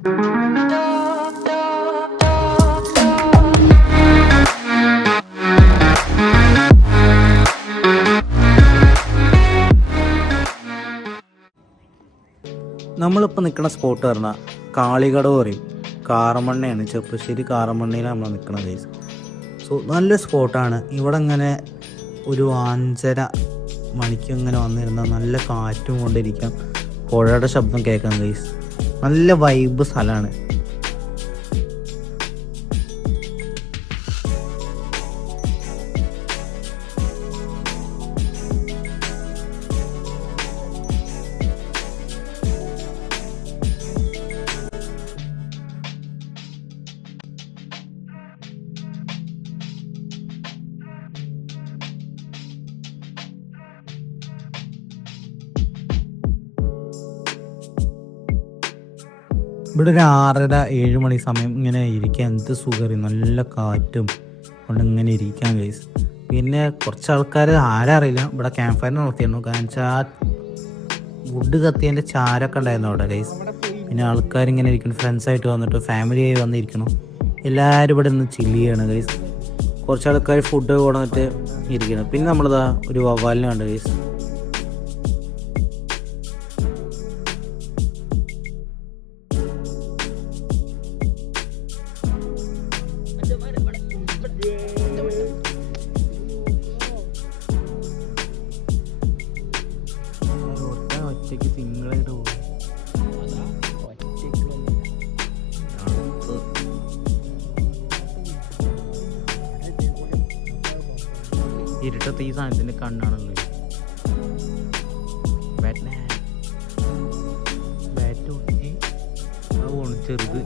നമ്മളിപ്പോൾ നിൽക്കുന്ന സ്പോട്ട് പറഞ്ഞാൽ കാളികടവ് പറയും. കാറമണ്ണയാണ്, ചെറുപ്പശ്ശേരി കാറമണ്ണയിലാണ് നമ്മൾ നിൽക്കുന്നത് ഗൈസ്. സോ നല്ല സ്പോട്ടാണ്. ഇവിടെ ഇങ്ങനെ ഒരു 5:30 മണിക്ക് ഇങ്ങനെ വന്നിരുന്നാൽ നല്ല കാറ്റും കൊണ്ടിരിക്കാം, പുഴയുടെ ശബ്ദം കേൾക്കാം ഗൈസ്. നല്ല വൈബ് സ്ഥലമാണ്. ഇവിടെ ഒരു 6:30-7 മണി സമയം ഇങ്ങനെ ഇരിക്കാൻ എന്ത് സുഖം, നല്ല കാറ്റും കൊണ്ട് ഇങ്ങനെ ഇരിക്കാൻ ഗൈസ്. പിന്നെ കുറച്ച് ആൾക്കാർ ആരറിയില്ല ഇവിടെ ക്യാമ്പ് ഫയർ നടത്തിയിരുന്നു. കാരണം വെച്ചാൽ വുഡ് കത്തിയതിൻ്റെ ചാരമൊക്കെ ഉണ്ടായിരുന്നു അവിടെ ഗൈസ്. പിന്നെ ആൾക്കാരിങ്ങനെ ഇരിക്കണം, ഫ്രണ്ട്സായിട്ട് വന്നിട്ട് ഫാമിലിയായി വന്നിരിക്കണം. എല്ലാവരും ഇവിടെ നിന്ന് ചില്ല് ചെയ്യണം ഗൈസ്. കുറച്ച് ആൾക്കാർ ഫുഡ് കൊണ്ടുവന്നിട്ട് ഇരിക്കണം. പിന്നെ നമ്മളിതാ ഒരു വവ്വാലിനെ കണ്ടു ഗൈസ്. ഒറ്റയ്ക്ക് സിംഗിളായിട്ട് പോകും. ഇരുട്ടത്ത് ഈ സാധനത്തിൻ്റെ കണ്ണാണല്ലോ. ബാറ്റ് ചെറുത്